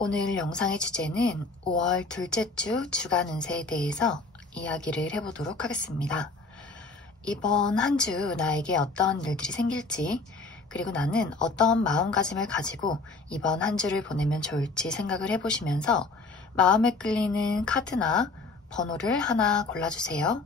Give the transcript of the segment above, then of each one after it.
오늘 영상의 주제는 5월 둘째 주 주간 운세에 대해서 이야기를 해보도록 하겠습니다. 이번 한 주 나에게 어떤 일들이 생길지, 그리고 나는 어떤 마음가짐을 가지고 이번 한 주를 보내면 좋을지 생각을 해보시면서 마음에 끌리는 카드나 번호를 하나 골라주세요.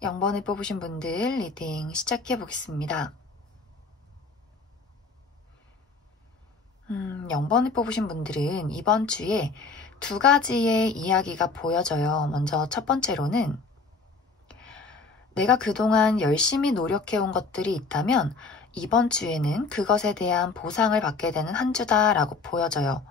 (0번을) 뽑으신 분들 리딩 시작해 보겠습니다. 0번을 뽑으신 분들은 이번 주에 두 가지의 이야기가 보여져요. 먼저 첫 번째로는 내가 그동안 열심히 노력해온 것들이 있다면 이번 주에는 그것에 대한 보상을 받게 되는 한 주다라고 보여져요.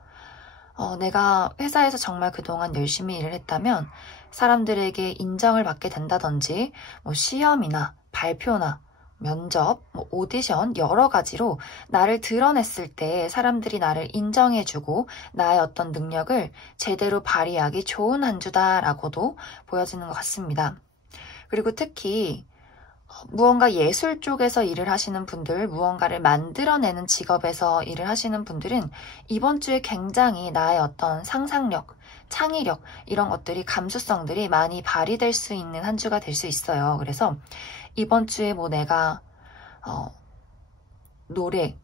내가 회사에서 정말 그동안 열심히 일을 했다면 사람들에게 인정을 받게 된다든지 시험이나 발표나 면접, 오디션 여러 가지로 나를 드러냈을 때 사람들이 나를 인정해주고 나의 어떤 능력을 제대로 발휘하기 좋은 한 주다라고도 보여지는 것 같습니다. 그리고 특히 무언가 예술 쪽에서 일을 하시는 분들, 무언가를 만들어내는 직업에서 일을 하시는 분들은 이번 주에 굉장히 나의 어떤 상상력, 창의력 이런 것들이 감수성들이 많이 발휘될 수 있는 한 주가 될 수 있어요. 그래서 이번 주에 내가 노래,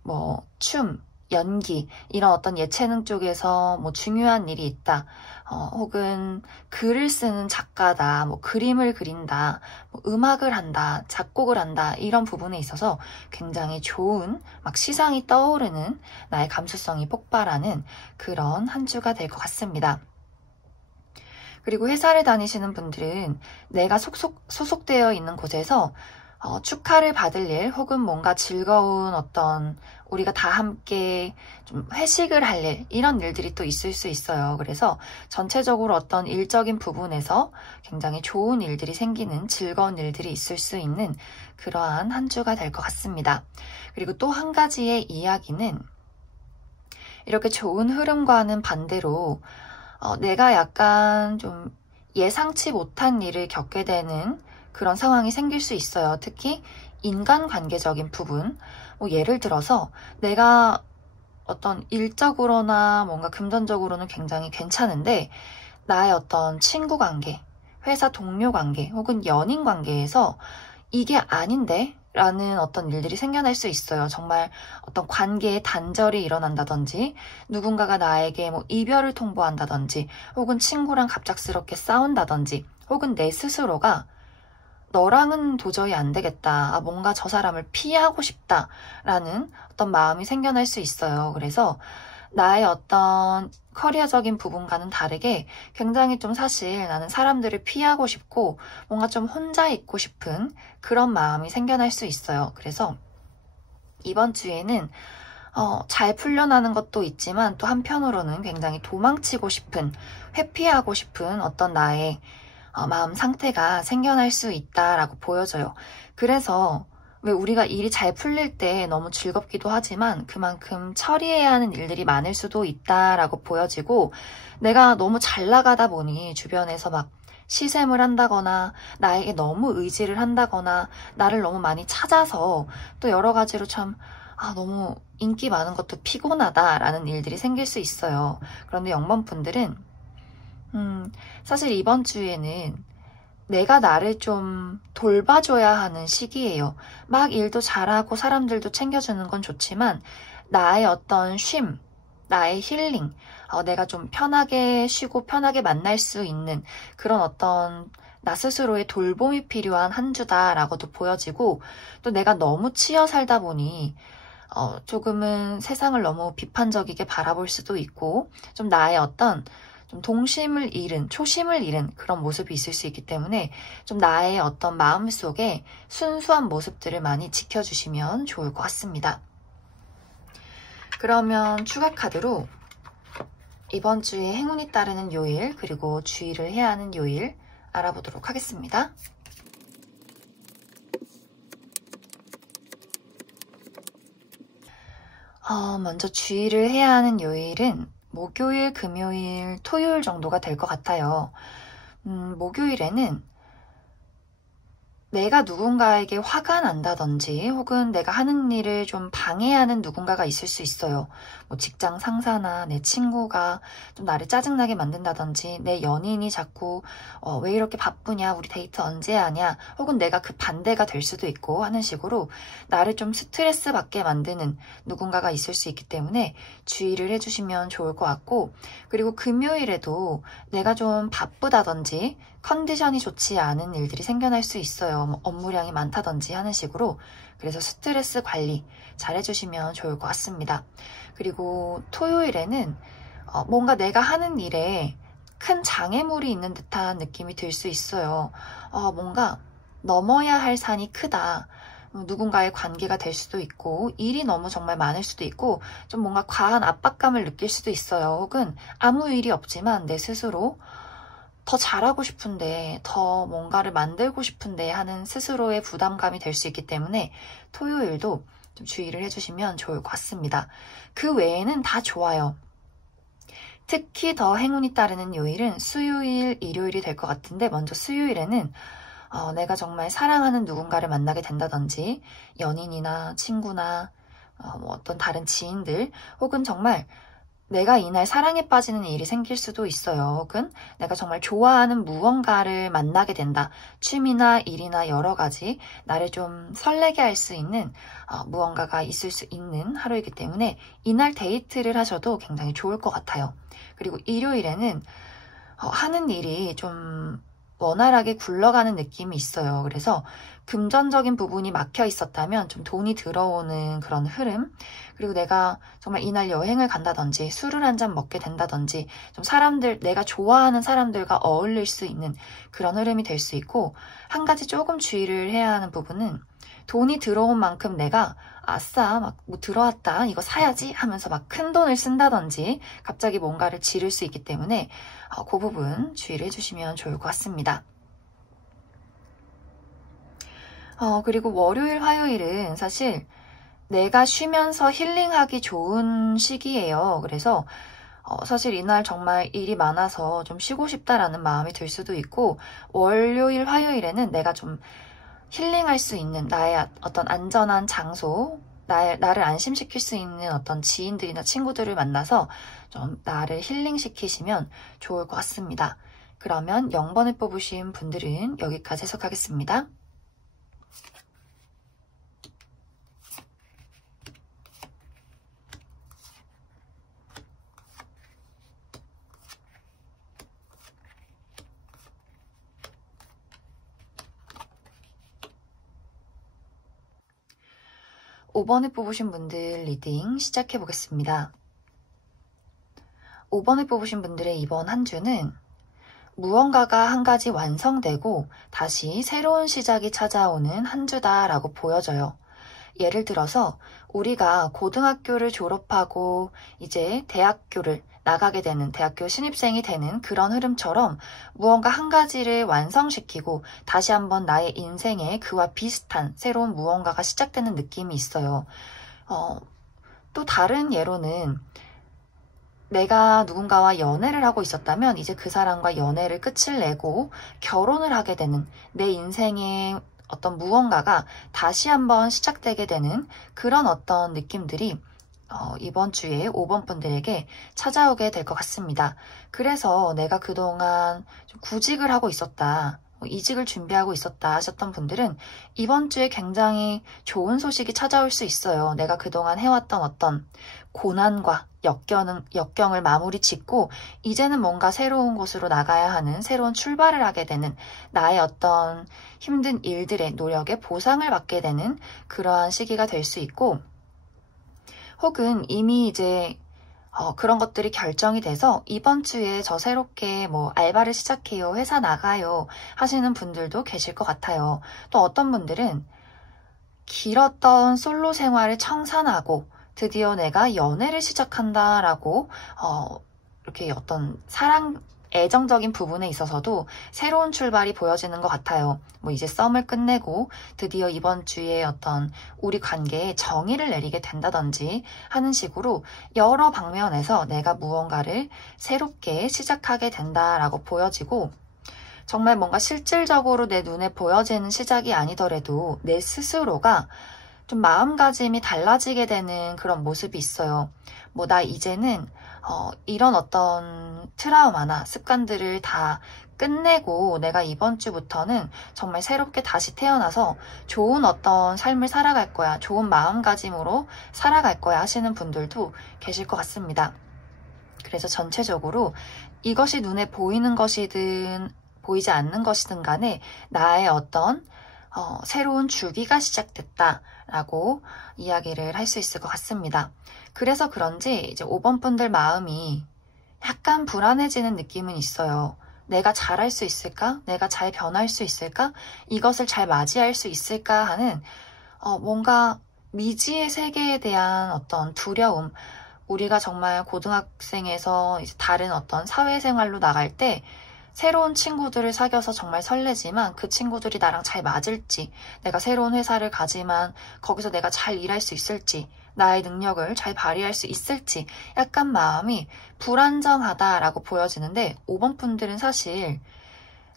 춤, 연기 이런 어떤 예체능 쪽에서 중요한 일이 있다. 혹은 글을 쓰는 작가다, 그림을 그린다, 음악을 한다, 작곡을 한다 이런 부분에 있어서 굉장히 좋은 시상이 떠오르는 나의 감수성이 폭발하는 그런 한 주가 될 것 같습니다. 그리고 회사를 다니시는 분들은 내가 소속되어 있는 곳에서 축하를 받을 일 혹은 뭔가 즐거운 어떤 우리가 다 함께 좀 회식을 할 일 이런 일들이 또 있을 수 있어요. 그래서 전체적으로 어떤 일적인 부분에서 굉장히 좋은 일들이 생기는 즐거운 일들이 있을 수 있는 그러한 한 주가 될 것 같습니다. 그리고 또 한 가지의 이야기는 이렇게 좋은 흐름과는 반대로 내가 약간 좀 예상치 못한 일을 겪게 되는 그런 상황이 생길 수 있어요. 특히 인간관계적인 부분, 예를 들어서 내가 어떤 일적으로나 뭔가 금전적으로는 굉장히 괜찮은데 나의 어떤 친구 관계, 회사 동료 관계 혹은 연인 관계에서 이게 아닌데? 라는 어떤 일들이 생겨날 수 있어요. 정말 어떤 관계의 단절이 일어난다든지 누군가가 나에게 이별을 통보한다든지 혹은 친구랑 갑작스럽게 싸운다든지 혹은 내 스스로가 너랑은 도저히 안 되겠다. 뭔가 저 사람을 피하고 싶다라는 어떤 마음이 생겨날 수 있어요. 그래서 나의 어떤 커리어적인 부분과는 다르게 굉장히 좀 사실 나는 사람들을 피하고 싶고 뭔가 좀 혼자 있고 싶은 그런 마음이 생겨날 수 있어요. 그래서 이번 주에는 잘 풀려나는 것도 있지만 또 한편으로는 굉장히 도망치고 싶은, 회피하고 싶은 어떤 나의 마음 상태가 생겨날 수 있다라고 보여져요. 그래서 왜 우리가 일이 잘 풀릴 때 너무 즐겁기도 하지만 그만큼 처리해야 하는 일들이 많을 수도 있다라고 보여지고 내가 너무 잘 나가다 보니 주변에서 시샘을 한다거나 나에게 너무 의지를 한다거나 나를 너무 많이 찾아서 또 여러 가지로 참 너무 인기 많은 것도 피곤하다라는 일들이 생길 수 있어요. 그런데 0번 분들은 사실 이번 주에는 내가 나를 좀 돌봐줘야 하는 시기예요. 일도 잘하고 사람들도 챙겨주는 건 좋지만 나의 어떤 쉼, 나의 힐링, 내가 좀 편하게 쉬고 편하게 만날 수 있는 그런 어떤 나 스스로의 돌봄이 필요한 한 주다라고도 보여지고, 또 내가 너무 치여 살다 보니 조금은 세상을 너무 비판적이게 바라볼 수도 있고, 좀 나의 어떤 좀 동심을 잃은, 초심을 잃은 그런 모습이 있을 수 있기 때문에 좀 나의 어떤 마음속에 순수한 모습들을 많이 지켜주시면 좋을 것 같습니다. 그러면 추가 카드로 이번 주에 행운이 따르는 요일, 그리고 주의를 해야 하는 요일 알아보도록 하겠습니다. 먼저 주의를 해야 하는 요일은 목요일, 금요일, 토요일 정도가 될 것 같아요. 목요일에는 내가 누군가에게 화가 난다든지 혹은 내가 하는 일을 좀 방해하는 누군가가 있을 수 있어요. 뭐 직장 상사나 내 친구가 좀 나를 짜증나게 만든다든지, 내 연인이 자꾸 왜 이렇게 바쁘냐, 우리 데이트 언제 하냐, 혹은 내가 그 반대가 될 수도 있고 하는 식으로 나를 좀 스트레스 받게 만드는 누군가가 있을 수 있기 때문에 주의를 해주시면 좋을 것 같고, 그리고 금요일에도 내가 좀 바쁘다든지 컨디션이 좋지 않은 일들이 생겨날 수 있어요. 뭐 업무량이 많다든지 하는 식으로. 그래서 스트레스 관리 잘 해주시면 좋을 것 같습니다. 그리고 토요일에는 뭔가 내가 하는 일에 큰 장애물이 있는 듯한 느낌이 들 수 있어요. 뭔가 넘어야 할 산이 크다. 누군가의 관계가 될 수도 있고, 일이 너무 정말 많을 수도 있고, 좀 뭔가 과한 압박감을 느낄 수도 있어요. 혹은 아무 일이 없지만 내 스스로 더 잘하고 싶은데, 더 뭔가를 만들고 싶은데 하는 스스로의 부담감이 될 수 있기 때문에 토요일도 좀 주의를 해주시면 좋을 것 같습니다. 그 외에는 다 좋아요. 특히 더 행운이 따르는 요일은 수요일, 일요일이 될 것 같은데, 먼저 수요일에는 내가 정말 사랑하는 누군가를 만나게 된다든지, 연인이나 친구나 뭐 어떤 다른 지인들, 혹은 정말 내가 이날 사랑에 빠지는 일이 생길 수도 있어요. 혹은 내가 정말 좋아하는 무언가를 만나게 된다. 취미나 일이나 여러 가지 나를 좀 설레게 할 수 있는 무언가가 있을 수 있는 하루이기 때문에 이날 데이트를 하셔도 굉장히 좋을 것 같아요. 그리고 일요일에는 하는 일이 좀 원활하게 굴러가는 느낌이 있어요. 그래서 금전적인 부분이 막혀 있었다면 좀 돈이 들어오는 그런 흐름, 그리고 내가 정말 이날 여행을 간다든지 술을 한 잔 먹게 된다든지 좀 사람들, 내가 좋아하는 사람들과 어울릴 수 있는 그런 흐름이 될 수 있고, 한 가지 조금 주의를 해야 하는 부분은 돈이 들어온 만큼 내가 아싸 막 뭐 들어왔다 이거 사야지 하면서 막 큰 돈을 쓴다든지 갑자기 뭔가를 지를 수 있기 때문에 그 부분 주의를 해주시면 좋을 것 같습니다. 그리고 월요일, 화요일은 사실 내가 쉬면서 힐링하기 좋은 시기예요. 그래서 사실 이날 정말 일이 많아서 좀 쉬고 싶다라는 마음이 들 수도 있고, 월요일, 화요일에는 내가 좀 힐링할 수 있는 나의 어떤 안전한 장소, 나를 안심시킬 수 있는 어떤 지인들이나 친구들을 만나서 좀 나를 힐링시키시면 좋을 것 같습니다. 그러면 0번을 뽑으신 분들은 여기까지 해석하겠습니다. 5번을 뽑으신 분들 리딩 시작해 보겠습니다. 5번을 뽑으신 분들의 이번 한 주는 무언가가 한 가지 완성되고 다시 새로운 시작이 찾아오는 한 주다라고 보여져요. 예를 들어서 우리가 고등학교를 졸업하고 이제 대학교를 나가게 되는, 대학교 신입생이 되는 그런 흐름처럼 무언가 한 가지를 완성시키고 다시 한번 나의 인생에 그와 비슷한 새로운 무언가가 시작되는 느낌이 있어요. 또 다른 예로는 내가 누군가와 연애를 하고 있었다면 이제 그 사람과 연애를 끝을 내고 결혼을 하게 되는, 내 인생의 어떤 무언가가 다시 한번 시작되게 되는 그런 어떤 느낌들이 이번 주에 5번 분들에게 찾아오게 될 것 같습니다. 그래서 내가 그동안 좀 구직을 하고 있었다, 이직을 준비하고 있었다 하셨던 분들은 이번 주에 굉장히 좋은 소식이 찾아올 수 있어요. 내가 그동안 해왔던 어떤 고난과 역경을 마무리 짓고 이제는 뭔가 새로운 곳으로 나가야 하는 새로운 출발을 하게 되는 나의 어떤 힘든 일들의 노력에 보상을 받게 되는 그러한 시기가 될 수 있고, 혹은 이미 이제 그런 것들이 결정이 돼서 이번 주에 저 새롭게 뭐 알바를 시작해요, 회사 나가요 하시는 분들도 계실 것 같아요. 또 어떤 분들은 길었던 솔로 생활을 청산하고 드디어 내가 연애를 시작한다라고 이렇게 어떤 애정적인 부분에 있어서도 새로운 출발이 보여지는 것 같아요. 뭐 이제 썸을 끝내고 드디어 이번 주에 어떤 우리 관계에 정의를 내리게 된다든지 하는 식으로 여러 방면에서 내가 무언가를 새롭게 시작하게 된다라고 보여지고, 정말 뭔가 실질적으로 내 눈에 보여지는 시작이 아니더라도 내 스스로가 좀 마음가짐이 달라지게 되는 그런 모습이 있어요. 뭐 나 이제는 이런 어떤 트라우마나 습관들을 다 끝내고 내가 이번 주부터는 정말 새롭게 다시 태어나서 좋은 어떤 삶을 살아갈 거야, 좋은 마음가짐으로 살아갈 거야 하시는 분들도 계실 것 같습니다. 그래서 전체적으로 이것이 눈에 보이는 것이든 보이지 않는 것이든 간에 나의 어떤 새로운 주기가 시작됐다라고 이야기를 할 수 있을 것 같습니다. 그래서 그런지 이제 5번 분들 마음이 약간 불안해지는 느낌은 있어요. 내가 잘할 수 있을까? 내가 잘 변할 수 있을까? 이것을 잘 맞이할 수 있을까? 하는 뭔가 미지의 세계에 대한 어떤 두려움, 우리가 정말 고등학생에서 이제 다른 어떤 사회생활로 나갈 때 새로운 친구들을 사귀어서 정말 설레지만 그 친구들이 나랑 잘 맞을지, 내가 새로운 회사를 가지만 거기서 내가 잘 일할 수 있을지, 나의 능력을 잘 발휘할 수 있을지 약간 마음이 불안정하다라고 보여지는데, 5번 분들은 사실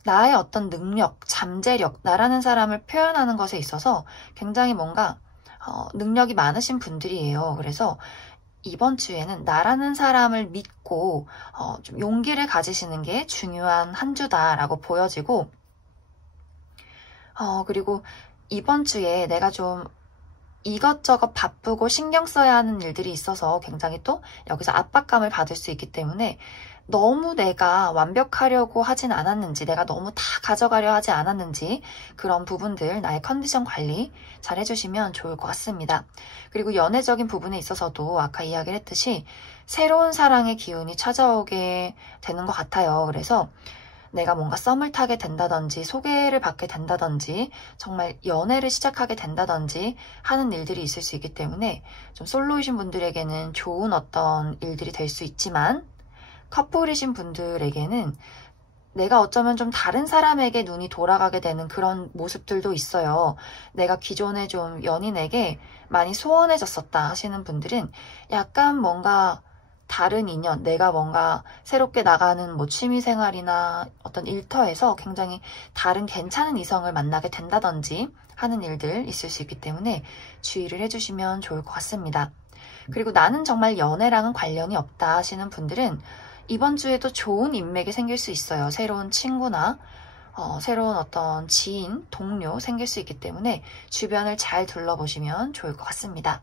나의 어떤 능력, 잠재력, 나라는 사람을 표현하는 것에 있어서 굉장히 뭔가 능력이 많으신 분들이에요. 그래서 이번 주에는 나라는 사람을 믿고 좀 용기를 가지시는 게 중요한 한 주다라고 보여지고, 그리고 이번 주에 내가 좀 이것저것 바쁘고 신경 써야 하는 일들이 있어서 굉장히 또 여기서 압박감을 받을 수 있기 때문에 너무 내가 완벽하려고 하진 않았는지, 내가 너무 다 가져가려 하지 않았는지 그런 부분들 나의 컨디션 관리 잘 해주시면 좋을 것 같습니다. 그리고 연애적인 부분에 있어서도 아까 이야기를 했듯이 새로운 사랑의 기운이 찾아오게 되는 것 같아요. 그래서 내가 뭔가 썸을 타게 된다든지 소개를 받게 된다든지 정말 연애를 시작하게 된다든지 하는 일들이 있을 수 있기 때문에 좀 솔로이신 분들에게는 좋은 어떤 일들이 될 수 있지만, 커플이신 분들에게는 내가 어쩌면 좀 다른 사람에게 눈이 돌아가게 되는 그런 모습들도 있어요. 내가 기존에 좀 연인에게 많이 소원해졌었다 하시는 분들은 약간 뭔가 다른 인연, 내가 뭔가 새롭게 나가는 뭐 취미생활이나 어떤 일터에서 굉장히 다른 괜찮은 이성을 만나게 된다든지 하는 일들 있을 수 있기 때문에 주의를 해주시면 좋을 것 같습니다. 그리고 나는 정말 연애랑은 관련이 없다 하시는 분들은 이번 주에도 좋은 인맥이 생길 수 있어요. 새로운 친구나 새로운 어떤 지인, 동료 생길 수 있기 때문에 주변을 잘 둘러보시면 좋을 것 같습니다.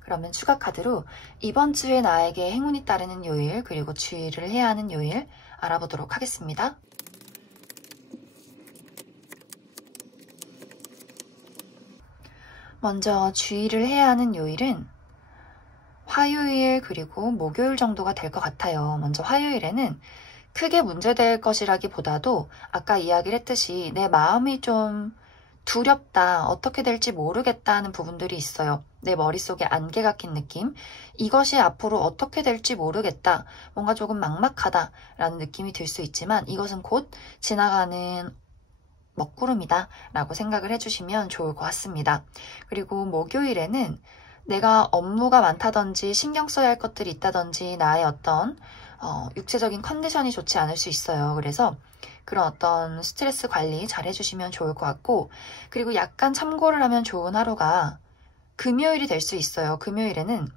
그러면 추가 카드로 이번 주에 나에게 행운이 따르는 요일, 그리고 주의를 해야 하는 요일 알아보도록 하겠습니다. 먼저 주의를 해야 하는 요일은 화요일 그리고 목요일 정도가 될 것 같아요. 먼저 화요일에는 크게 문제될 것이라기보다도 아까 이야기를 했듯이 내 마음이 좀 두렵다, 어떻게 될지 모르겠다 하는 부분들이 있어요. 내 머릿속에 안개가 낀 느낌, 이것이 앞으로 어떻게 될지 모르겠다, 뭔가 조금 막막하다라는 느낌이 들 수 있지만 이것은 곧 지나가는 먹구름이다 라고 생각을 해주시면 좋을 것 같습니다. 그리고 목요일에는 내가 업무가 많다든지 신경 써야 할 것들이 있다든지 나의 어떤 육체적인 컨디션이 좋지 않을 수 있어요. 그래서 그런 어떤 스트레스 관리 잘 해주시면 좋을 것 같고, 그리고 약간 참고를 하면 좋은 하루가 금요일이 될 수 있어요. 금요일에는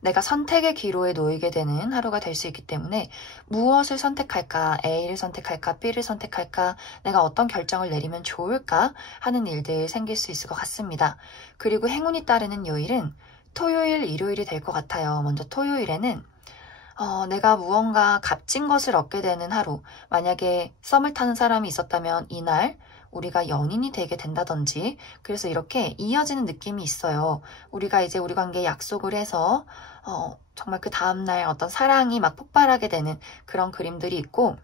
내가 선택의 기로에 놓이게 되는 하루가 될 수 있기 때문에 무엇을 선택할까, A를 선택할까, B를 선택할까, 내가 어떤 결정을 내리면 좋을까 하는 일들 생길 수 있을 것 같습니다. 그리고 행운이 따르는 요일은 토요일, 일요일이 될 것 같아요. 먼저 토요일에는 내가 무언가 값진 것을 얻게 되는 하루, 만약에 썸을 타는 사람이 있었다면 이날 우리가 연인이 되게 된다든지, 그래서 이렇게 이어지는 느낌이 있어요. 우리가 이제 우리 관계에 약속을 해서 정말 그 다음날 어떤 사랑이 막 폭발하게 되는 그런 그림들이 있고,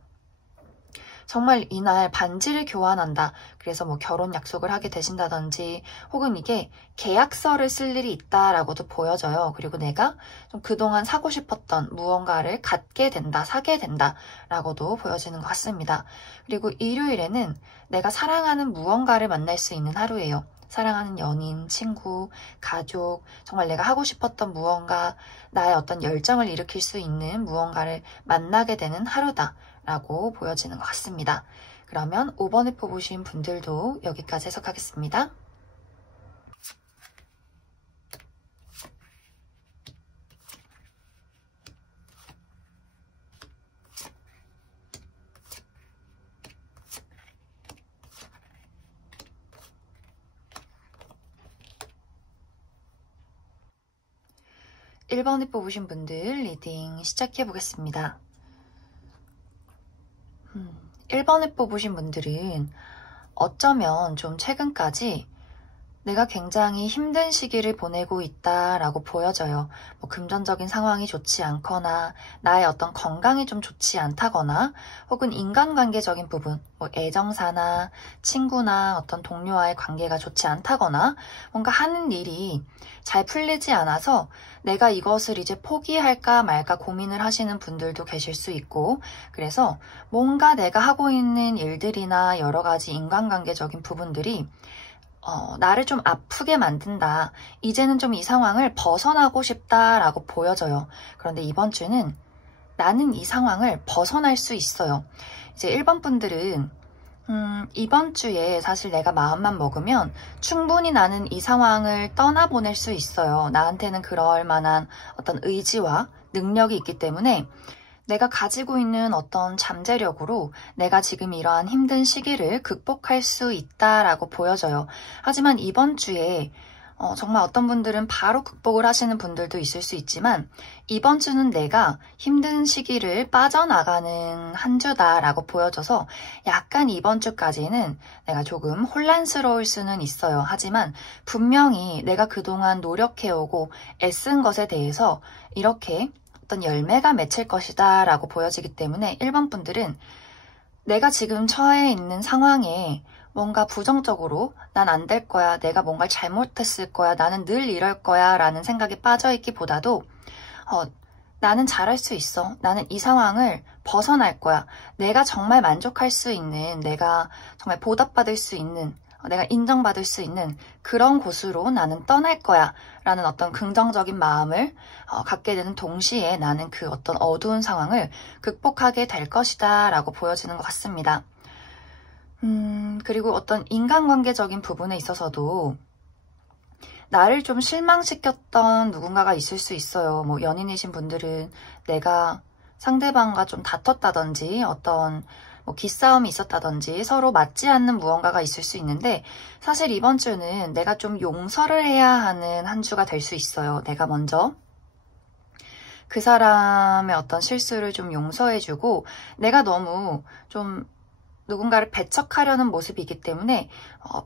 정말 이날 반지를 교환한다. 그래서 뭐 결혼 약속을 하게 되신다든지, 혹은 이게 계약서를 쓸 일이 있다라고도 보여져요. 그리고 내가 좀 그동안 사고 싶었던 무언가를 갖게 된다, 사게 된다라고도 보여지는 것 같습니다. 그리고 일요일에는 내가 사랑하는 무언가를 만날 수 있는 하루예요. 사랑하는 연인, 친구, 가족, 정말 내가 하고 싶었던 무언가, 나의 어떤 열정을 일으킬 수 있는 무언가를 만나게 되는 하루다라고 보여지는 것 같습니다. 그러면 5번을 뽑으신 분들도 여기까지 해석하겠습니다. 1번을 뽑으신 분들 리딩 시작해 보겠습니다. 1번을 뽑으신 분들은 어쩌면 좀 최근까지 내가 굉장히 힘든 시기를 보내고 있다라고 보여져요. 뭐 금전적인 상황이 좋지 않거나 나의 어떤 건강이 좀 좋지 않다거나 혹은 인간관계적인 부분, 뭐 애정사나 친구나 어떤 동료와의 관계가 좋지 않다거나 뭔가 하는 일이 잘 풀리지 않아서 내가 이것을 이제 포기할까 말까 고민을 하시는 분들도 계실 수 있고, 그래서 뭔가 내가 하고 있는 일들이나 여러 가지 인간관계적인 부분들이 나를 좀 아프게 만든다. 이제는 좀 이 상황을 벗어나고 싶다라고 보여져요. 그런데 이번 주는 나는 이 상황을 벗어날 수 있어요. 이제 1번 분들은 이번 주에 사실 내가 마음만 먹으면 충분히 나는 이 상황을 떠나보낼 수 있어요. 나한테는 그럴 만한 어떤 의지와 능력이 있기 때문에 내가 가지고 있는 어떤 잠재력으로 내가 지금 이러한 힘든 시기를 극복할 수 있다라고 보여져요. 하지만 이번 주에 정말 어떤 분들은 바로 극복을 하시는 분들도 있을 수 있지만 이번 주는 내가 힘든 시기를 빠져나가는 한 주다라고 보여져서 약간 이번 주까지는 내가 조금 혼란스러울 수는 있어요. 하지만 분명히 내가 그동안 노력해오고 애쓴 것에 대해서 이렇게 어떤 열매가 맺힐 것이다 라고 보여지기 때문에 1번 분들은 내가 지금 처해 있는 상황에 뭔가 부정적으로 난 안 될 거야, 내가 뭔가 잘못했을 거야, 나는 늘 이럴 거야 라는 생각에 빠져있기보다도 나는 잘할 수 있어, 나는 이 상황을 벗어날 거야, 내가 정말 만족할 수 있는, 내가 정말 보답받을 수 있는, 내가 인정받을 수 있는 그런 곳으로 나는 떠날 거야 라는 어떤 긍정적인 마음을 갖게 되는 동시에 나는 그 어떤 어두운 상황을 극복하게 될 것이다 라고 보여지는 것 같습니다. 그리고 어떤 인간관계적인 부분에 있어서도 나를 좀 실망시켰던 누군가가 있을 수 있어요. 뭐 연인이신 분들은 내가 상대방과 좀 다퉜다든지 어떤 뭐 기싸움이 있었다든지 서로 맞지 않는 무언가가 있을 수 있는데, 사실 이번 주는 내가 좀 용서를 해야 하는 한 주가 될 수 있어요. 내가 먼저 그 사람의 어떤 실수를 좀 용서해주고, 내가 너무 좀 누군가를 배척하려는 모습이기 때문에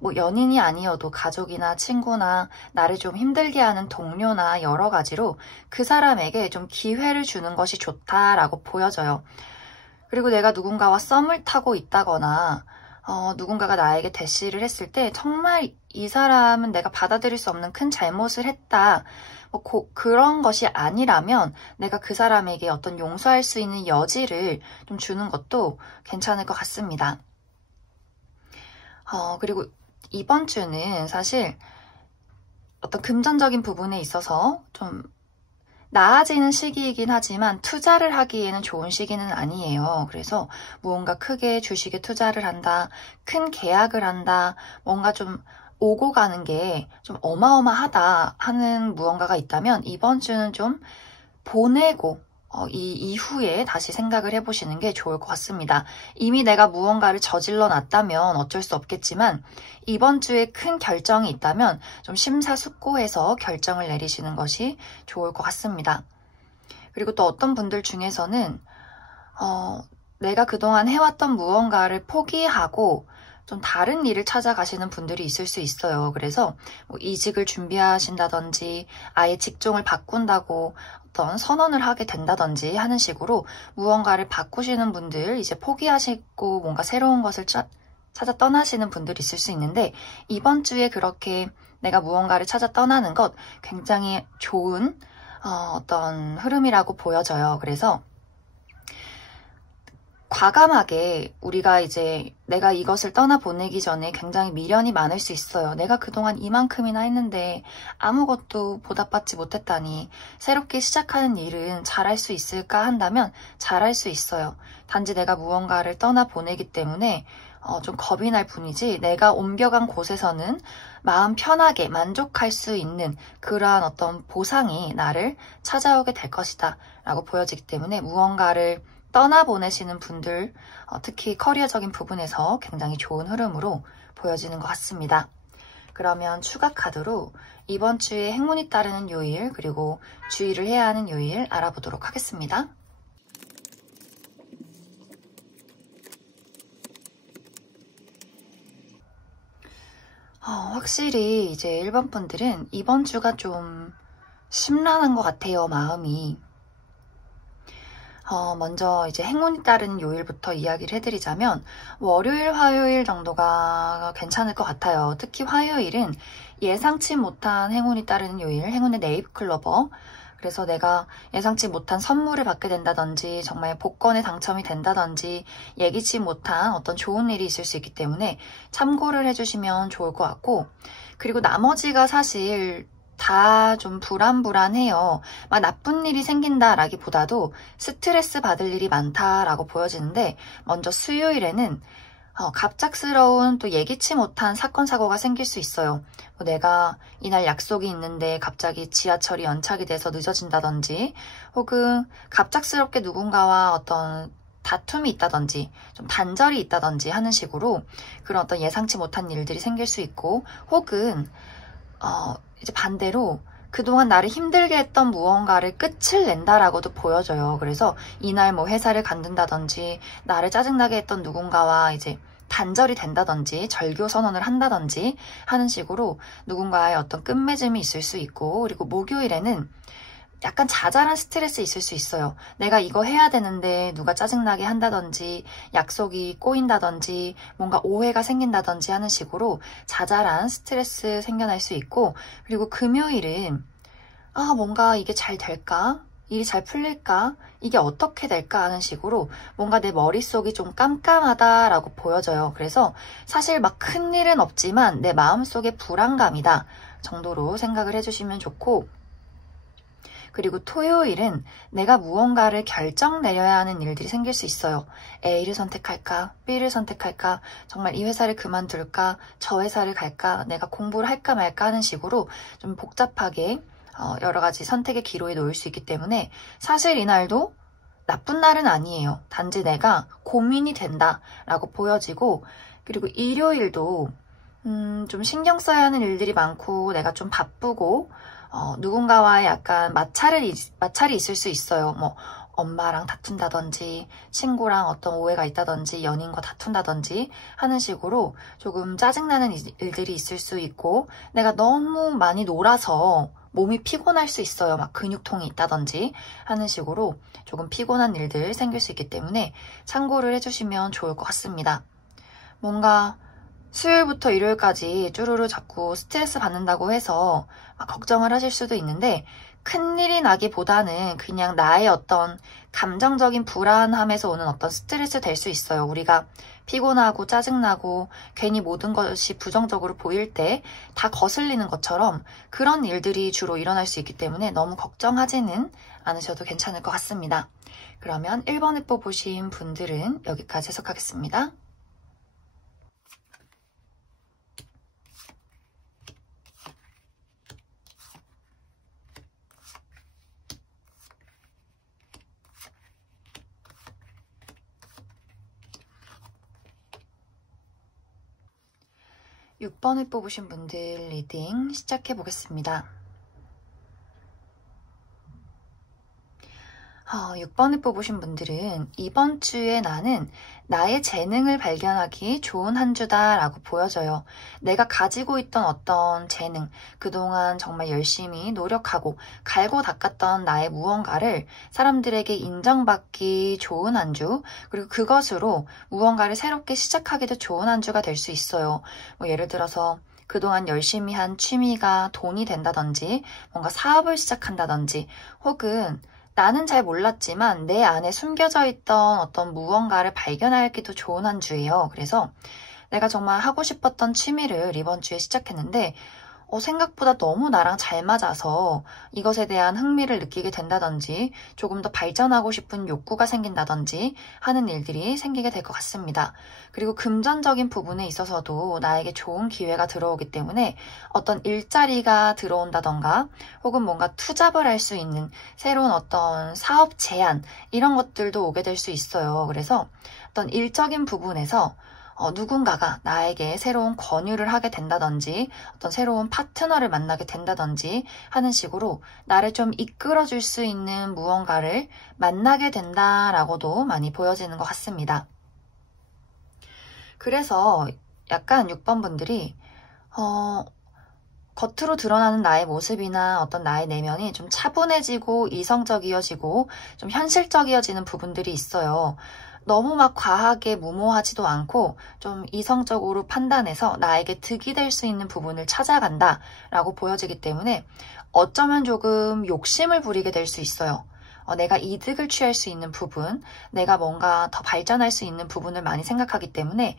뭐 연인이 아니어도 가족이나 친구나 나를 좀 힘들게 하는 동료나 여러 가지로 그 사람에게 좀 기회를 주는 것이 좋다라고 보여져요. 그리고 내가 누군가와 썸을 타고 있다거나 누군가가 나에게 대시를 했을 때 정말 이 사람은 내가 받아들일 수 없는 큰 잘못을 했다, 뭐 그런 것이 아니라면 내가 그 사람에게 어떤 용서할 수 있는 여지를 좀 주는 것도 괜찮을 것 같습니다. 그리고 이번 주는 사실 어떤 금전적인 부분에 있어서 좀 나아지는 시기이긴 하지만 투자를 하기에는 좋은 시기는 아니에요. 그래서 무언가 크게 주식에 투자를 한다, 큰 계약을 한다, 뭔가 좀 오고 가는 게 좀 어마어마하다 하는 무언가가 있다면 이번 주는 좀 보내고 이 이후에 다시 생각을 해보시는 게 좋을 것 같습니다. 이미 내가 무언가를 저질러 놨다면 어쩔 수 없겠지만 이번 주에 큰 결정이 있다면 좀 심사숙고해서 결정을 내리시는 것이 좋을 것 같습니다. 그리고 또 어떤 분들 중에서는 내가 그동안 해왔던 무언가를 포기하고 좀 다른 일을 찾아가시는 분들이 있을 수 있어요. 그래서 뭐 이직을 준비하신다든지 아예 직종을 바꾼다고 어떤 선언을 하게 된다든지 하는 식으로 무언가를 바꾸시는 분들, 이제 포기하시고 뭔가 새로운 것을 찾아 떠나시는 분들이 있을 수 있는데 이번 주에 그렇게 내가 무언가를 찾아 떠나는 것 굉장히 좋은 어떤 흐름이라고 보여져요. 그래서 과감하게 우리가 이제 내가 이것을 떠나보내기 전에 굉장히 미련이 많을 수 있어요. 내가 그동안 이만큼이나 했는데 아무것도 보답받지 못했다니 새롭게 시작하는 일은 잘할 수 있을까 한다면 잘할 수 있어요. 단지 내가 무언가를 떠나보내기 때문에 좀 겁이 날 뿐이지 내가 옮겨간 곳에서는 마음 편하게 만족할 수 있는 그러한 어떤 보상이 나를 찾아오게 될 것이다 라고 보여지기 때문에 무언가를 떠나보내시는 분들, 특히 커리어적인 부분에서 굉장히 좋은 흐름으로 보여지는 것 같습니다. 그러면 추가 카드로 이번 주에 행운이 따르는 요일, 그리고 주의를 해야 하는 요일 알아보도록 하겠습니다. 확실히 이제 1번 분들은 이번 주가 좀 심란한 것 같아요, 마음이. 먼저 이제 행운이 따르는 요일부터 이야기를 해드리자면 월요일, 화요일 정도가 괜찮을 것 같아요. 특히 화요일은 예상치 못한 행운이 따르는 요일, 행운의 네잎클로버. 그래서 내가 예상치 못한 선물을 받게 된다든지 정말 복권에 당첨이 된다든지 예기치 못한 어떤 좋은 일이 있을 수 있기 때문에 참고를 해주시면 좋을 것 같고, 그리고 나머지가 사실 다 좀 불안불안해요. 막 나쁜 일이 생긴다라기보다도 스트레스 받을 일이 많다라고 보여지는데 먼저 수요일에는 갑작스러운 또 예기치 못한 사건, 사고가 생길 수 있어요. 뭐 내가 이날 약속이 있는데 갑자기 지하철이 연착이 돼서 늦어진다든지 혹은 갑작스럽게 누군가와 어떤 다툼이 있다든지 좀 단절이 있다든지 하는 식으로 그런 어떤 예상치 못한 일들이 생길 수 있고, 혹은 이제 반대로 그동안 나를 힘들게 했던 무언가를 끝을 낸다라고도 보여져요. 그래서 이날 뭐 회사를 간둔다든지 나를 짜증나게 했던 누군가와 이제 단절이 된다든지 절교 선언을 한다든지 하는 식으로 누군가의 어떤 끝맺음이 있을 수 있고, 그리고 목요일에는 약간 자잘한 스트레스 있을 수 있어요. 내가 이거 해야 되는데 누가 짜증나게 한다든지 약속이 꼬인다든지 뭔가 오해가 생긴다든지 하는 식으로 자잘한 스트레스 생겨날 수 있고, 그리고 금요일은 뭔가 이게 잘 될까? 일이 잘 풀릴까? 이게 어떻게 될까? 하는 식으로 뭔가 내 머릿속이 좀 깜깜하다라고 보여져요. 그래서 사실 막 큰일은 없지만 내 마음속에 불안감이다 정도로 생각을 해주시면 좋고, 그리고 토요일은 내가 무언가를 결정 내려야 하는 일들이 생길 수 있어요. A를 선택할까? B를 선택할까? 정말 이 회사를 그만둘까? 저 회사를 갈까? 내가 공부를 할까 말까 하는 식으로 좀 복잡하게 여러 가지 선택의 기로에 놓일 수 있기 때문에 사실 이날도 나쁜 날은 아니에요. 단지 내가 고민이 된다라고 보여지고, 그리고 일요일도 좀 신경 써야 하는 일들이 많고 내가 좀 바쁘고 누군가와의 약간 마찰이 있을 수 있어요. 뭐 엄마랑 다툰다든지 친구랑 어떤 오해가 있다든지 연인과 다툰다든지 하는 식으로 조금 짜증나는 일들이 있을 수 있고, 내가 너무 많이 놀아서 몸이 피곤할 수 있어요. 막 근육통이 있다든지 하는 식으로 조금 피곤한 일들 생길 수 있기 때문에 참고를 해주시면 좋을 것 같습니다. 뭔가 수요일부터 일요일까지 쭈루루 자꾸 스트레스 받는다고 해서 막 걱정을 하실 수도 있는데, 큰일이 나기보다는 그냥 나의 어떤 감정적인 불안함에서 오는 어떤 스트레스 될 수 있어요. 우리가 피곤하고 짜증나고 괜히 모든 것이 부정적으로 보일 때 다 거슬리는 것처럼 그런 일들이 주로 일어날 수 있기 때문에 너무 걱정하지는 않으셔도 괜찮을 것 같습니다. 그러면 1번을 뽑으신 분들은 여기까지 해석하겠습니다. 6번을 뽑으신 분들 리딩 시작해 보겠습니다. 6번을 뽑으신 분들은 이번 주에 나는 나의 재능을 발견하기 좋은 한 주다라고 보여져요. 내가 가지고 있던 어떤 재능, 그동안 정말 열심히 노력하고 갈고 닦았던 나의 무언가를 사람들에게 인정받기 좋은 한 주, 그리고 그것으로 무언가를 새롭게 시작하기도 좋은 한 주가 될 수 있어요. 예를 들어서 그동안 열심히 한 취미가 돈이 된다든지, 뭔가 사업을 시작한다든지, 혹은 나는 잘 몰랐지만 내 안에 숨겨져 있던 어떤 무언가를 발견하기도 좋은 한 주예요. 그래서 내가 정말 하고 싶었던 취미를 이번 주에 시작했는데 생각보다 너무 나랑 잘 맞아서 이것에 대한 흥미를 느끼게 된다든지 조금 더 발전하고 싶은 욕구가 생긴다든지 하는 일들이 생기게 될 것 같습니다. 그리고 금전적인 부분에 있어서도 나에게 좋은 기회가 들어오기 때문에 어떤 일자리가 들어온다던가 혹은 뭔가 투잡을 할 수 있는 새로운 어떤 사업 제안 이런 것들도 오게 될 수 있어요. 그래서 어떤 일적인 부분에서 누군가가 나에게 새로운 권유를 하게 된다든지 어떤 새로운 파트너를 만나게 된다든지 하는 식으로 나를 좀 이끌어줄 수 있는 무언가를 만나게 된다라고도 많이 보여지는 것 같습니다. 그래서 약간 6번 분들이 겉으로 드러나는 나의 모습이나 어떤 나의 내면이 좀 차분해지고 이성적이어지고 좀 현실적이어지는 부분들이 있어요. 너무 막 과하게 무모하지도 않고 좀 이성적으로 판단해서 나에게 득이 될 수 있는 부분을 찾아간다 라고 보여지기 때문에 어쩌면 조금 욕심을 부리게 될 수 있어요. 내가 이득을 취할 수 있는 부분, 내가 뭔가 더 발전할 수 있는 부분을 많이 생각하기 때문에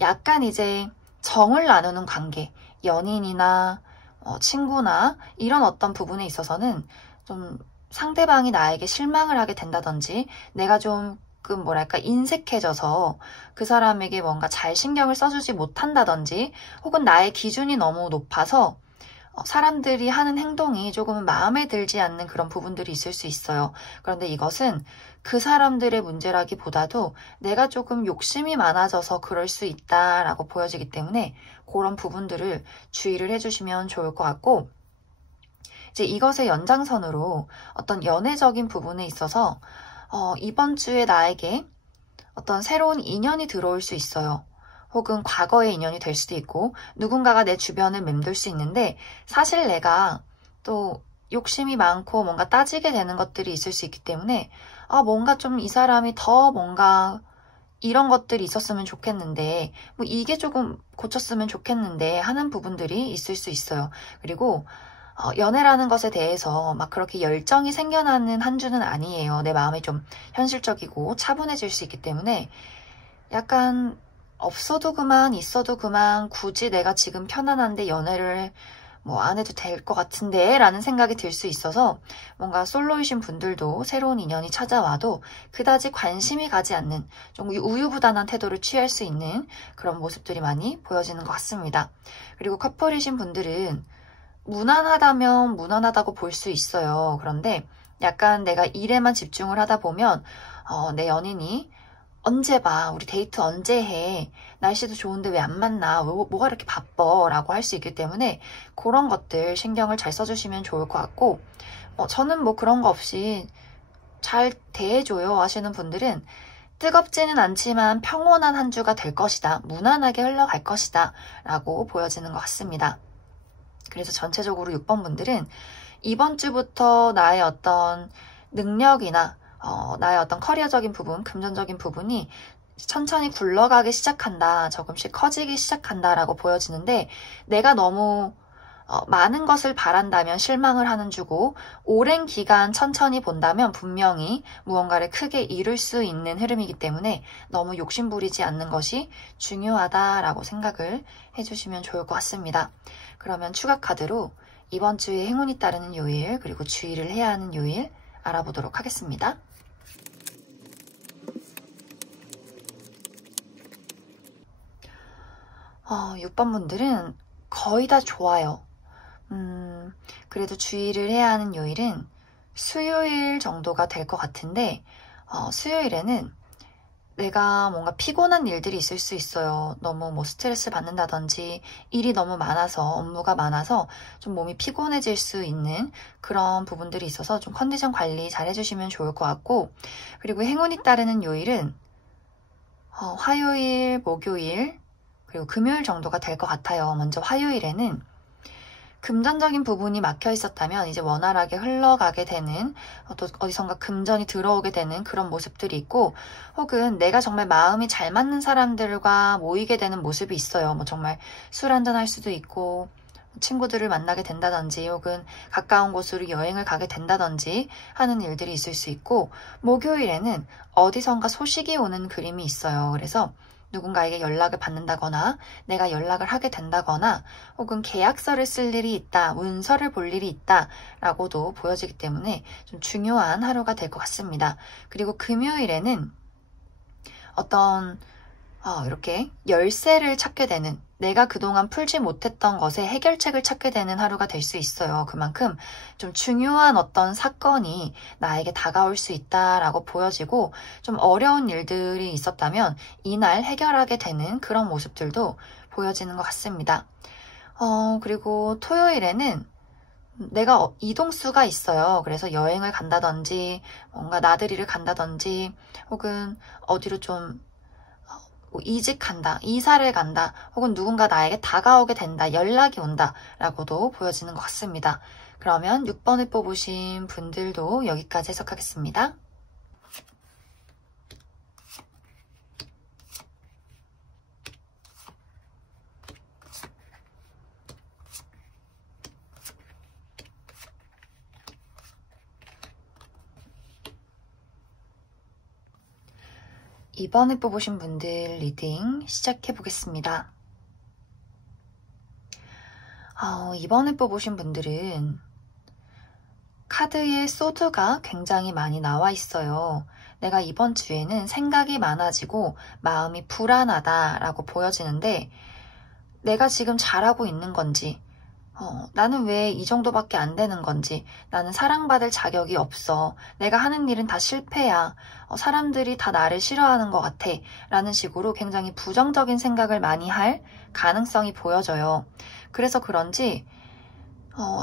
약간 이제 정을 나누는 관계, 연인이나 친구나 이런 어떤 부분에 있어서는 좀 상대방이 나에게 실망을 하게 된다든지 내가 좀 뭐랄까 인색해져서 그 사람에게 뭔가 잘 신경을 써주지 못한다든지 혹은 나의 기준이 너무 높아서 사람들이 하는 행동이 조금은 마음에 들지 않는 그런 부분들이 있을 수 있어요. 그런데 이것은 그 사람들의 문제라기보다도 내가 조금 욕심이 많아져서 그럴 수 있다라고 보여지기 때문에 그런 부분들을 주의를 해주시면 좋을 것 같고 이제 이것의 연장선으로 어떤 연애적인 부분에 있어서 이번 주에 나에게 어떤 새로운 인연이 들어올 수 있어요. 혹은 과거의 인연이 될 수도 있고 누군가가 내 주변을 맴돌 수 있는데 사실 내가 또 욕심이 많고 뭔가 따지게 되는 것들이 있을 수 있기 때문에 뭔가 좀 이 사람이 더 뭔가 이런 것들이 있었으면 좋겠는데 뭐 이게 조금 고쳤으면 좋겠는데 하는 부분들이 있을 수 있어요. 그리고 연애라는 것에 대해서 막 그렇게 열정이 생겨나는 한 주는 아니에요. 내 마음이 좀 현실적이고 차분해질 수 있기 때문에 약간 없어도 그만 있어도 그만 굳이 내가 지금 편안한데 연애를 안 해도 될 것 같은데 라는 생각이 들 수 있어서 뭔가 솔로이신 분들도 새로운 인연이 찾아와도 그다지 관심이 가지 않는 좀 우유부단한 태도를 취할 수 있는 그런 모습들이 많이 보여지는 것 같습니다. 그리고 커플이신 분들은 무난하다면 무난하다고 볼 수 있어요. 그런데 약간 내가 일에만 집중을 하다 보면 내 연인이 언제 봐? 우리 데이트 언제 해? 날씨도 좋은데 왜 안 만나? 뭐가 이렇게 바빠? 라고 할 수 있기 때문에 그런 것들 신경을 잘 써주시면 좋을 것 같고 저는 뭐 그런 거 없이 잘 대해줘요 하시는 분들은 뜨겁지는 않지만 평온한 한 주가 될 것이다. 무난하게 흘러갈 것이다. 라고 보여지는 것 같습니다. 그래서 전체적으로 6번 분들은 이번 주부터 나의 어떤 능력이나 나의 어떤 커리어적인 부분, 금전적인 부분이 천천히 굴러가기 시작한다, 조금씩 커지기 시작한다라고 보여지는데 내가 너무 많은 것을 바란다면 실망을 하는 주고 오랜 기간 천천히 본다면 분명히 무언가를 크게 이룰 수 있는 흐름이기 때문에 너무 욕심부리지 않는 것이 중요하다라고 생각을 해주시면 좋을 것 같습니다. 그러면 추가 카드로 이번 주에 행운이 따르는 요일 그리고 주의를 해야 하는 요일 알아보도록 하겠습니다. 6번 분들은 거의 다 좋아요. 그래도 주의를 해야 하는 요일은 수요일 정도가 될 것 같은데 수요일에는 내가 뭔가 피곤한 일들이 있을 수 있어요. 너무 뭐 스트레스 받는다든지 일이 너무 많아서 업무가 많아서 좀 몸이 피곤해질 수 있는 그런 부분들이 있어서 좀 컨디션 관리 잘 해주시면 좋을 것 같고 그리고 행운이 따르는 요일은 화요일, 목요일 그리고 금요일 정도가 될 것 같아요. 먼저 화요일에는 금전적인 부분이 막혀 있었다면 이제 원활하게 흘러가게 되는 또 어디선가 금전이 들어오게 되는 그런 모습들이 있고 혹은 내가 정말 마음이 잘 맞는 사람들과 모이게 되는 모습이 있어요. 뭐 정말 술 한잔 할 수도 있고 친구들을 만나게 된다든지 혹은 가까운 곳으로 여행을 가게 된다든지 하는 일들이 있을 수 있고 목요일에는 어디선가 소식이 오는 그림이 있어요. 그래서 누군가에게 연락을 받는다거나 내가 연락을 하게 된다거나 혹은 계약서를 쓸 일이 있다, 문서를 볼 일이 있다 라고도 보여지기 때문에 좀 중요한 하루가 될 것 같습니다. 그리고 금요일에는 어떤 이렇게 열쇠를 찾게 되는 내가 그동안 풀지 못했던 것에 해결책을 찾게 되는 하루가 될 수 있어요. 그만큼 좀 중요한 어떤 사건이 나에게 다가올 수 있다라고 보여지고 좀 어려운 일들이 있었다면 이날 해결하게 되는 그런 모습들도 보여지는 것 같습니다. 그리고 토요일에는 내가 이동수가 있어요. 그래서 여행을 간다든지 뭔가 나들이를 간다든지 혹은 어디로 좀 이직한다, 이사를 간다, 혹은 누군가 나에게 다가오게 된다, 연락이 온다 라고도 보여지는 것 같습니다. 그러면 6번을 뽑으신 분들도 여기까지 해석하겠습니다. 이번에 뽑으신 분들 리딩 시작해 보겠습니다. 이번에 뽑으신 분들은 카드의 소드가 굉장히 많이 나와 있어요. 내가 이번 주에는 생각이 많아지고 마음이 불안하다라고 보여지는데 내가 지금 잘하고 있는 건지 나는 왜 이 정도밖에 안 되는 건지 나는 사랑받을 자격이 없어. 내가 하는 일은 다 실패야. 사람들이 다 나를 싫어하는 것 같아. 라는 식으로 굉장히 부정적인 생각을 많이 할 가능성이 보여져요. 그래서 그런지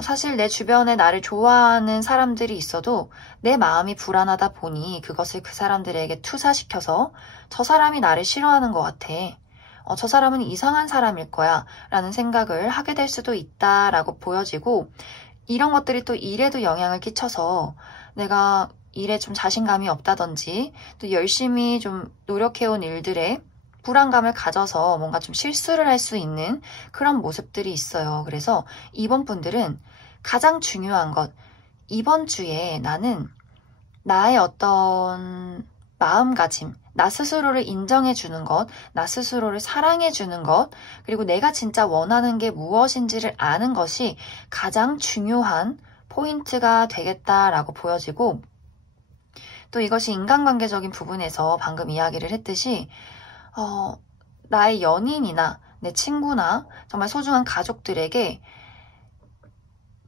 사실 내 주변에 나를 좋아하는 사람들이 있어도 내 마음이 불안하다 보니 그것을 그 사람들에게 투사시켜서 저 사람이 나를 싫어하는 것 같아. 저 사람은 이상한 사람일 거야 라는 생각을 하게 될 수도 있다라고 보여지고 이런 것들이 또 일에도 영향을 끼쳐서 내가 일에 좀 자신감이 없다든지 또 열심히 좀 노력해온 일들에 불안감을 가져서 뭔가 좀 실수를 할 수 있는 그런 모습들이 있어요. 그래서 이번 분들은 가장 중요한 것, 이번 주에 나는 나의 어떤 마음가짐, 나 스스로를 인정해주는 것, 나 스스로를 사랑해주는 것, 그리고 내가 진짜 원하는 게 무엇인지를 아는 것이 가장 중요한 포인트가 되겠다라고 보여지고 또 이것이 인간관계적인 부분에서 방금 이야기를 했듯이 나의 연인이나 내 친구나 정말 소중한 가족들에게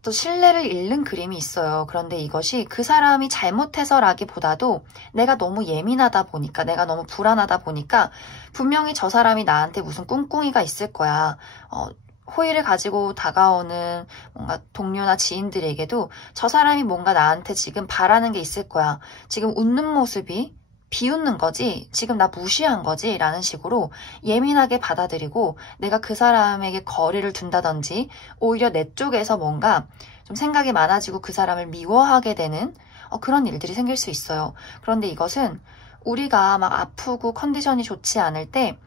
또 신뢰를 잃는 그림이 있어요. 그런데 이것이 그 사람이 잘못해서라기보다도 내가 너무 예민하다 보니까 내가 너무 불안하다 보니까 분명히 저 사람이 나한테 무슨 꿍꿍이가 있을 거야. 호의를 가지고 다가오는 뭔가 동료나 지인들에게도 저 사람이 뭔가 나한테 지금 바라는 게 있을 거야. 지금 웃는 모습이 비웃는 거지, 지금 나 무시한 거지 라는 식으로 예민하게 받아들이고 내가 그 사람에게 거리를 둔다든지 오히려 내 쪽에서 뭔가 좀 생각이 많아지고 그 사람을 미워하게 되는 그런 일들이 생길 수 있어요. 그런데 이것은 우리가 막 아프고 컨디션이 좋지 않을 때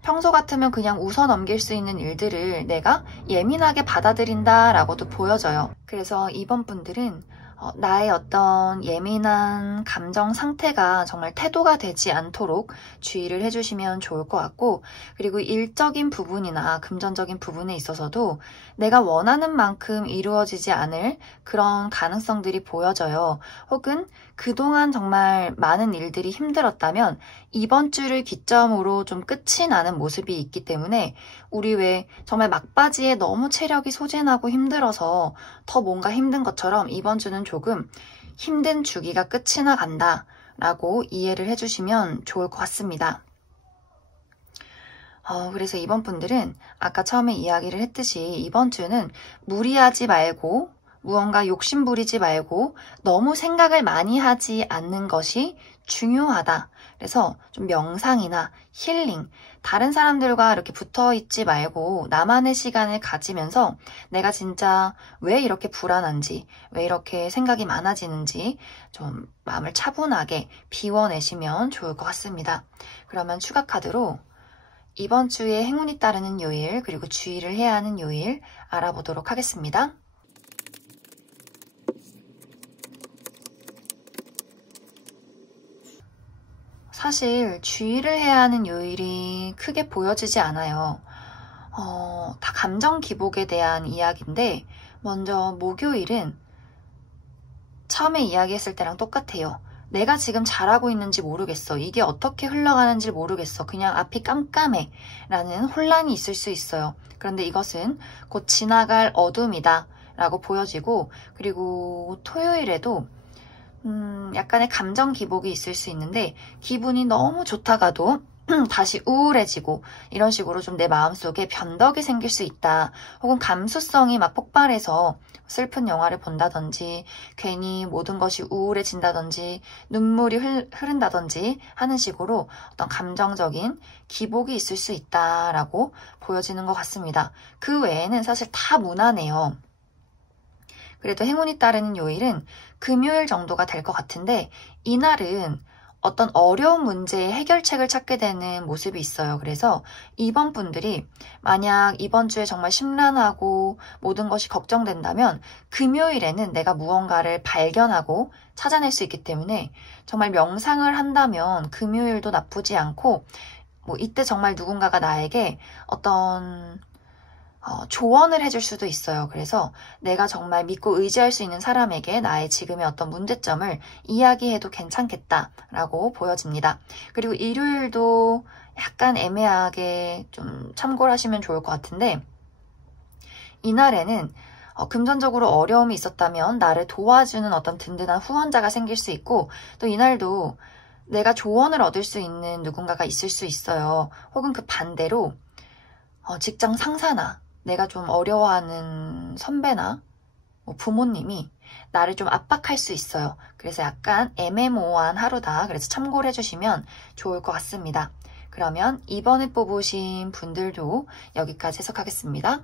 평소 같으면 그냥 웃어 넘길 수 있는 일들을 내가 예민하게 받아들인다라고도 보여져요. 그래서 이번 분들은 나의 어떤 예민한 감정 상태가 정말 태도가 되지 않도록 주의를 해주시면 좋을 것 같고 그리고 일적인 부분이나 금전적인 부분에 있어서도 내가 원하는 만큼 이루어지지 않을 그런 가능성들이 보여져요. 혹은 그동안 정말 많은 일들이 힘들었다면 이번 주를 기점으로 좀 끝이 나는 모습이 있기 때문에 우리 왜 정말 막바지에 너무 체력이 소진하고 힘들어서 더 뭔가 힘든 것처럼 이번 주는 조금 힘든 주기가 끝이 나간다 라고 이해를 해주시면 좋을 것 같습니다. 그래서 이번 분들은 아까 처음에 이야기를 했듯이 이번 주는 무리하지 말고 무언가 욕심 부리지 말고 너무 생각을 많이 하지 않는 것이 중요하다. 그래서 좀 명상이나 힐링, 다른 사람들과 이렇게 붙어 있지 말고 나만의 시간을 가지면서 내가 진짜 왜 이렇게 불안한지, 왜 이렇게 생각이 많아지는지 좀 마음을 차분하게 비워내시면 좋을 것 같습니다. 그러면 추가 카드로 이번 주에 행운이 따르는 요일, 그리고 주의를 해야 하는 요일 알아보도록 하겠습니다. 사실 주의를 해야 하는 요일이 크게 보여지지 않아요. 다 감정 기복에 대한 이야기인데 먼저 목요일은 처음에 이야기했을 때랑 똑같아요. 내가 지금 잘하고 있는지 모르겠어. 이게 어떻게 흘러가는지 모르겠어. 그냥 앞이 깜깜해. 라는 혼란이 있을 수 있어요. 그런데 이것은 곧 지나갈 어둠이다. 라고 보여지고 그리고 토요일에도 약간의 감정 기복이 있을 수 있는데 기분이 너무 좋다가도 다시 우울해지고 이런 식으로 좀 내 마음속에 변덕이 생길 수 있다. 혹은 감수성이 막 폭발해서 슬픈 영화를 본다든지 괜히 모든 것이 우울해진다든지 눈물이 흐른다든지 하는 식으로 어떤 감정적인 기복이 있을 수 있다라고 보여지는 것 같습니다. 그 외에는 사실 다 무난해요. 그래도 행운이 따르는 요일은 금요일 정도가 될 것 같은데 이날은 어떤 어려운 문제의 해결책을 찾게 되는 모습이 있어요. 그래서 이번 분들이 만약 이번 주에 정말 심란하고 모든 것이 걱정된다면 금요일에는 내가 무언가를 발견하고 찾아낼 수 있기 때문에 정말 명상을 한다면 금요일도 나쁘지 않고 이때 정말 누군가가 나에게 어떤 조언을 해줄 수도 있어요. 그래서 내가 정말 믿고 의지할 수 있는 사람에게 나의 지금의 어떤 문제점을 이야기해도 괜찮겠다라고 보여집니다. 그리고 일요일도 약간 애매하게 좀 참고를 하시면 좋을 것 같은데 이날에는 금전적으로 어려움이 있었다면 나를 도와주는 어떤 든든한 후원자가 생길 수 있고 또 이날도 내가 조언을 얻을 수 있는 누군가가 있을 수 있어요. 혹은 그 반대로 직장 상사나 내가 좀 어려워하는 선배나 부모님이 나를 좀 압박할 수 있어요. 그래서 약간 애매모호한 하루다. 그래서 참고를 해주시면 좋을 것 같습니다. 그러면 이번에 뽑으신 분들도 여기까지 해석하겠습니다.